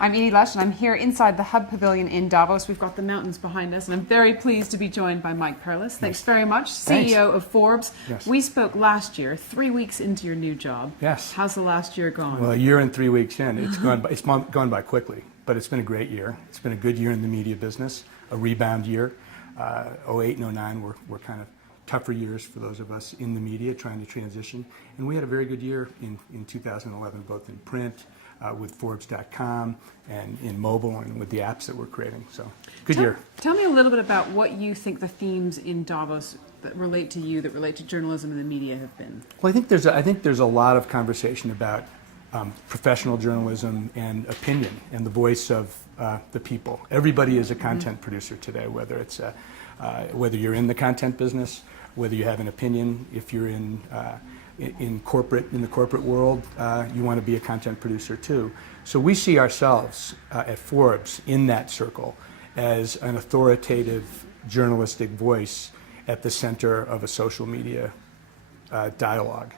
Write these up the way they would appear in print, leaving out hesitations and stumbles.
I'm Edie Lush, and I'm here inside the Hub Pavilion in Davos. We've got the mountains behind us, and I'm very pleased to be joined by Mike Perlis. Thanks very much, CEO of Forbes. Yes. We spoke last year, 3 weeks into your new job. Yes. How's the last year gone? Well, a year and 3 weeks in, it's gone by quickly, but it's been a great year. It's been a good year in the media business, a rebound year. 08 and 09 were kind of tougher years for those of us in the media trying to transition, and we had a very good year in 2011, both in print, with Forbes.com, and in mobile, and with the apps that we're creating. So, good year. Tell me a little bit about what you think the themes in Davos that relate to you, that relate to journalism and the media have been. Well, I think there's a lot of conversation about professional journalism and opinion and the voice of the people. Everybody is a content producer today, whether it's whether you're in the content business, whether you have an opinion. If you're in the corporate world, you want to be a content producer too. So we see ourselves at Forbes in that circle as an authoritative journalistic voice at the center of a social media dialogue.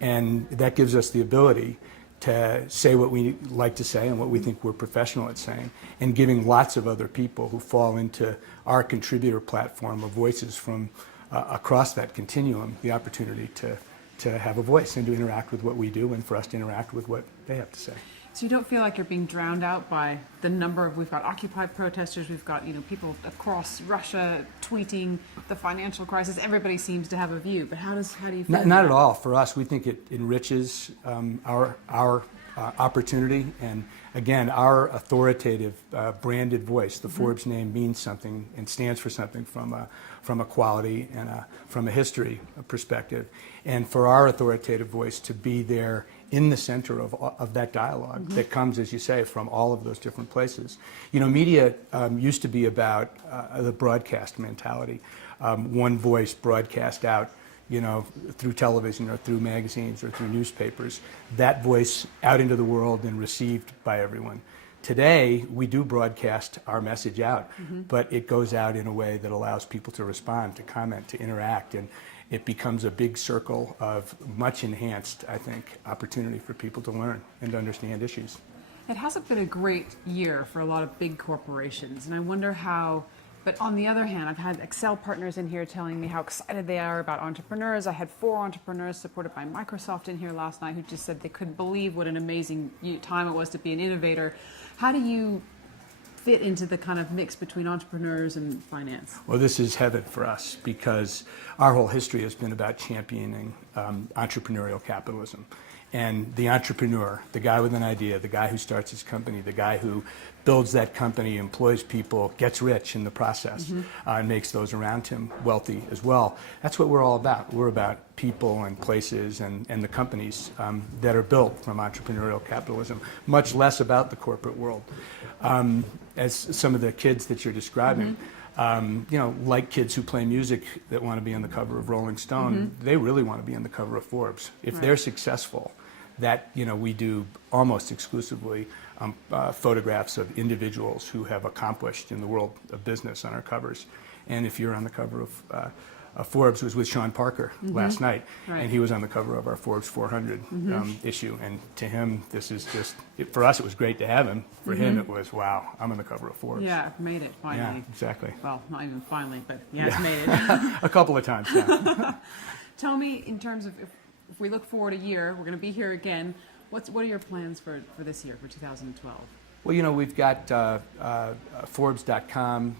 And that gives us the ability to say what we like to say and what we think we're professional at saying, and giving lots of other people who fall into our contributor platform of voices from across that continuum the opportunity to have a voice and to interact with what we do, and for us to interact with what they have to say. So you don't feel like you're being drowned out by the number of, we've got Occupy protesters, we've got people across Russia tweeting the financial crisis. Everybody seems to have a view, but how do you feel? Not at all. For us, we think it enriches our opportunity, and again, our authoritative branded voice. The Forbes name means something and stands for something from a quality and from a history perspective, and for our authoritative voice to be there in the center of that dialogue that comes, as you say, from all of those different places. Media used to be about the broadcast mentality, one voice broadcast out, through television or through magazines or through newspapers, that voice out into the world and received by everyone. Today, we do broadcast our message out, but it goes out in a way that allows people to respond, to comment, to interact, and it becomes a big circle of much enhanced, I think, opportunity for people to learn and to understand issues. It hasn't been a great year for a lot of big corporations, and I wonder how. But on the other hand, I've had Excel partners in here telling me how excited they are about entrepreneurs. I had 4 entrepreneurs supported by Microsoft in here last night who just said they couldn't believe what an amazing time it was to be an innovator. How do you fit into the kind of mix between entrepreneurs and finance? Well, this is heaven for us because our whole history has been about championing entrepreneurial capitalism. And the entrepreneur, the guy with an idea, the guy who starts his company, the guy who builds that company, employs people, gets rich in the process, and makes those around him wealthy as well. That's what we're all about. We're about people and places and the companies that are built from entrepreneurial capitalism, much less about the corporate world. As some of the kids that you're describing, like kids who play music that want to be on the cover of Rolling Stone, they really want to be on the cover of Forbes. If they're successful, that we do almost exclusively photographs of individuals who have accomplished in the world of business on our covers. And if you're on the cover of Forbes, was with Sean Parker last night, and he was on the cover of our Forbes 400 issue. And to him, this is just, for us it was great to have him. For him it was, wow, I'm on the cover of Forbes. Yeah, I've made it finally. Yeah, exactly. Well, not even finally, but I've made it. A couple of times now. Tell me, in terms of, if we look forward a year, we're going to be here again. What are your plans for this year, for 2012? Well, we've got Forbes.com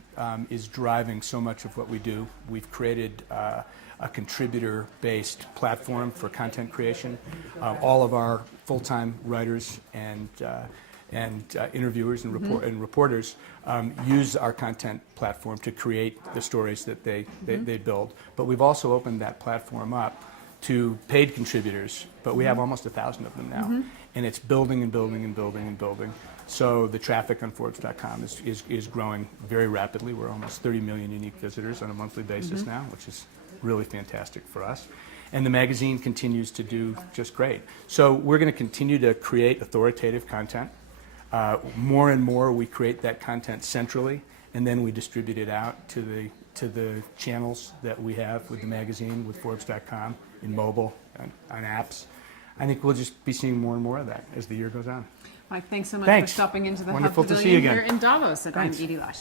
is driving so much of what we do. We've created a contributor-based platform for content creation. All of our full-time writers and interviewers and reporters use our content platform to create the stories that they build. But we've also opened that platform up to paid contributors, but we have almost 1,000 of them now. And it's building and building and building and building. So the traffic on Forbes.com is growing very rapidly. We're almost 30 million unique visitors on a monthly basis now, which is really fantastic for us. And the magazine continues to do just great. So we're going to continue to create authoritative content. More and more we create that content centrally, and then we distribute it out to to the channels that we have with the magazine, with Forbes.com, in mobile, on apps. I think we'll just be seeing more and more of that as the year goes on. Mike, thanks so much Thanks. for stopping into the Wonderful Hub to see you Pavilion again. here in Davos. And I'm Thanks. Edie Lush.